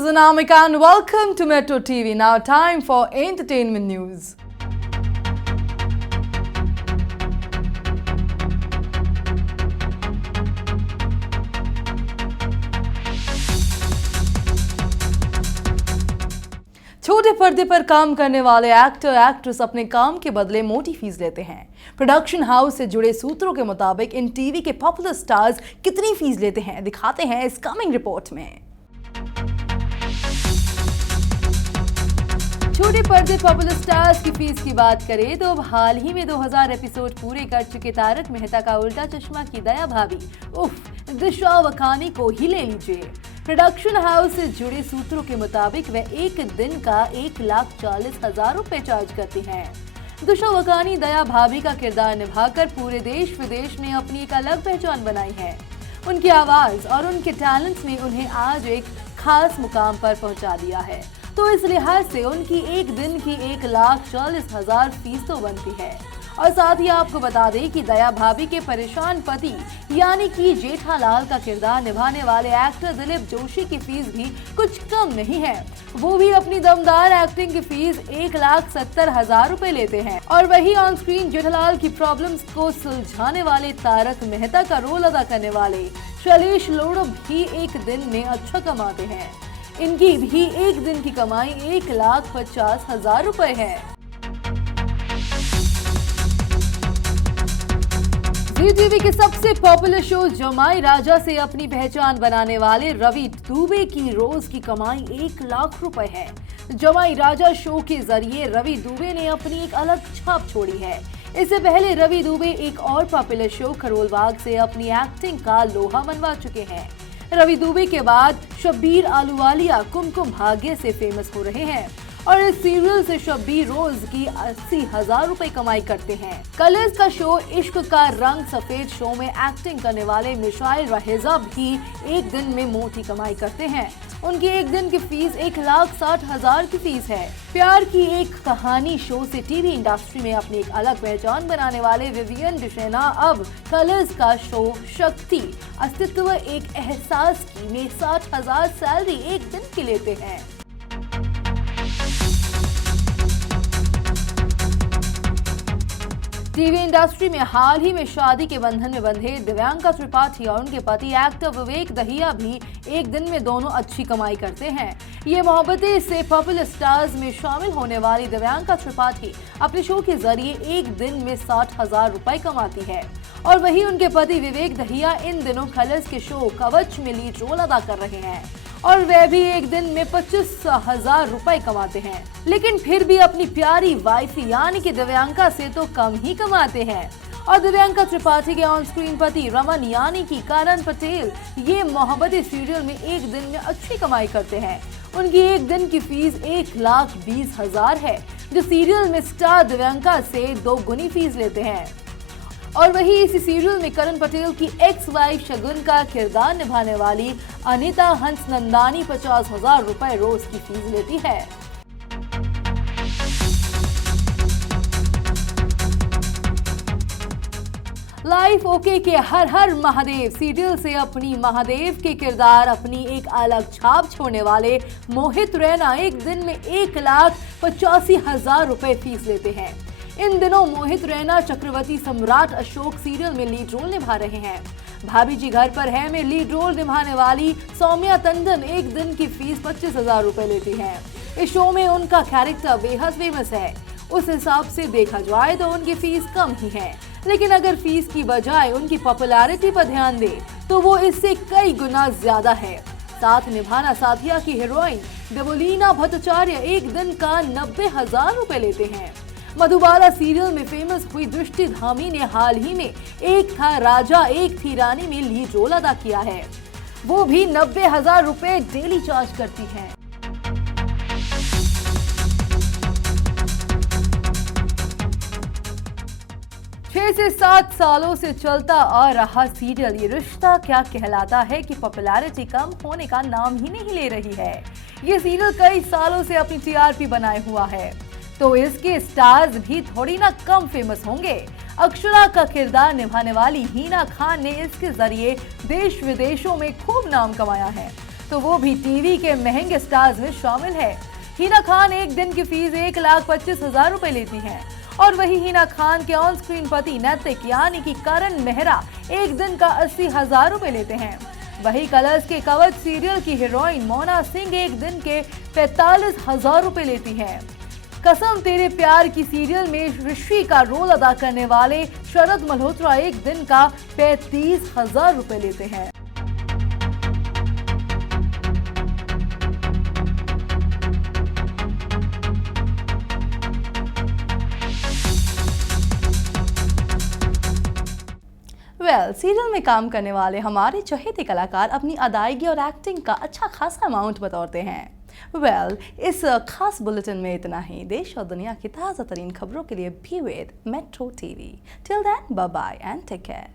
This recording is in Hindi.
is Anamika and welcome to Metro TV. Now time for entertainment news. छोटे पर्दे पर काम करने वाले एक्टर एक्ट्रेस अपने काम के बदले मोटी फीस लेते हैं। प्रोडक्शन हाउस से जुड़े सूत्रों के मुताबिक इन टीवी के पॉपुलर स्टार्स कितनी फीस लेते हैं दिखाते हैं इस कमिंग रिपोर्ट में। छोटे पर्दे पॉपुलर स्टार्स की फीस की बात करें तो अब हाल ही में 2000 एपिसोड पूरे कर चुके तारक मेहता का उल्टा चश्मा की दया भाभी दिशा वकानी को ही ले लीजिए। प्रोडक्शन हाउस से जुड़े सूत्रों के मुताबिक वह एक दिन का 1,40,000 रुपए चार्ज करती हैं। दिशा वकानी दया भाभी का किरदार निभाकर पूरे देश विदेश में अपनी एक अलग पहचान बनाई है। उनकी आवाज और उनके टैलेंट ने उन्हें आज एक खास मुकाम पर पहुंचा दिया है, तो इस लिहाज से उनकी एक दिन की 1,40,000 फीस तो बनती है। और साथ ही आपको बता दें कि दया भाभी के परेशान पति यानी कि जेठालाल का किरदार निभाने वाले एक्टर दिलीप जोशी की फीस भी कुछ कम नहीं है। वो भी अपनी दमदार एक्टिंग की फीस 1,70,000 रुपए लेते हैं। और वही ऑन स्क्रीन जेठालाल की प्रॉब्लम्स को सुलझाने वाले तारक मेहता का रोल अदा करने वाले शैलेश लोढ़ा भी एक दिन में अच्छा कमाते हैं। इनकी भी एक दिन की कमाई 1,50,000 रुपए है। जी टीवी के सबसे पॉपुलर शो जमाई राजा से अपनी पहचान बनाने वाले रवि दुबे की रोज की कमाई 1,00,000 रुपए है। जमाई राजा शो के जरिए रवि दुबे ने अपनी एक अलग छाप छोड़ी है। इससे पहले रवि दुबे एक और पॉपुलर शो खरोलबाग से अपनी एक्टिंग का लोहा मनवा चुके हैं। रवि दुबे के बाद शब्बीर आलूवालिया कुमकुम भाग्य से फेमस हो रहे हैं और इस सीरियल से शब्बीर रोज की 80,000 रुपए कमाई करते हैं। कलर्स का शो इश्क का रंग सफेद शो में एक्टिंग करने वाले मिशाइल रहेजा भी एक दिन में मोटी कमाई करते हैं। उनकी एक दिन की फीस 1,60,000 की फीस है। प्यार की एक कहानी शो से टीवी इंडस्ट्री में अपनी एक अलग पहचान बनाने वाले विवियन डिशेना अब कलर्स का शो शक्ति अस्तित्व एक एहसास की में 60,000 सैलरी एक दिन की लेते हैं। टीवी इंडस्ट्री में हाल ही में शादी के बंधन में बंधे दिव्यांका त्रिपाठी और उनके पति एक्टर विवेक दहिया भी एक दिन में दोनों अच्छी कमाई करते हैं। ये मोहब्बतें से पॉपुलर स्टार्स में शामिल होने वाली दिव्यांका त्रिपाठी अपने शो के जरिए एक दिन में 60,000 रुपए कमाती है और वही उनके पति विवेक दहिया इन दिनों कलर्स के शो कवच में लीड रोल अदा कर रहे हैं और वह भी एक दिन में 25,000 रुपए कमाते हैं, लेकिन फिर भी अपनी प्यारी वाइफ यानी कि दिव्यांका से तो कम ही कमाते हैं। और दिव्यांका त्रिपाठी के ऑन स्क्रीन पति रमन यानी कि करण पटेल ये मोहब्बतें सीरियल में एक दिन में अच्छी कमाई करते हैं। उनकी एक दिन की फीस 1,20,000 है, जो सीरियल में स्टार दिव्यांका से 2 गुनी फीस लेते हैं। और वही इसी सीरियल में करण पटेल की एक्स वाइफ शगुन का किरदार निभाने वाली अनीता हंसनंदानी 50,000 रुपए रोज की फीस लेती है। लाइफ ओके के हर हर महादेव सीरियल से अपनी महादेव के किरदार अपनी एक अलग छाप छोड़ने वाले मोहित रैना एक दिन में 1,85,000 रुपए फीस लेते हैं। इन दिनों मोहित रैना चक्रवर्ती सम्राट अशोक सीरियल में लीड रोल निभा रहे हैं। भाभी जी घर पर है में लीड रोल निभाने वाली सौम्या टंडन एक दिन की फीस 25,000 रुपए लेती हैं। इस शो में उनका कैरेक्टर बेहद फेमस है। उस हिसाब से देखा जाए तो उनकी फीस कम ही है, लेकिन अगर फीस की बजाय उनकी पॉपुलैरिटी पर ध्यान दे तो वो इससे कई गुना ज्यादा है। साथ निभाना साथिया की हीरोइन देवोलीना भट्टाचार्य एक दिन का 90,000 रुपए लेते हैं। मधुबाला सीरियल में फेमस हुई दृष्टि धामी ने हाल ही में एक था राजा एक थी रानी में लीड रोल अदा किया है। वो भी 90,000 रुपए डेली चार्ज करती हैं। 6 से 7 सालों से चलता आ रहा सीरियल ये रिश्ता क्या कहलाता है कि पॉपुलैरिटी कम होने का नाम ही नहीं ले रही है। ये सीरियल कई सालों से अपनी टीआरपी बनाए हुआ है, तो इसके स्टार्स भी थोड़ी ना कम फेमस होंगे। अक्षरा का किरदार निभाने वाली हीना खान ने इसके जरिए देश विदेशों में खूब नाम कमाया है। तो वो भी टीवी के महंगे स्टार्स में शामिल है। हिना खान एक दिन की फीस 1,25,000 रुपए लेती हैं और वही हिना खान के ऑन स्क्रीन पति नैतिक यानी कि करण मेहरा एक दिन का 80,000 रुपए लेते हैं। वही कलर्स के कवच सीरियल की हीरोइन मोना सिंह एक दिन के 45,000 रुपए लेती हैं। कसम तेरे प्यार की सीरियल में ऋषि का रोल अदा करने वाले शरद मल्होत्रा एक दिन का 35,000 रुपए लेते हैं। सीरियल में काम करने वाले हमारे चहेते कलाकार अपनी अदायगी और एक्टिंग का अच्छा खासा अमाउंट बतौरते हैं। इस खास बुलेटिन में इतना ही। देश और दुनिया की ताज़ा तरीन खबरों के लिए भी with Metro TV. Till then, bye bye and take care.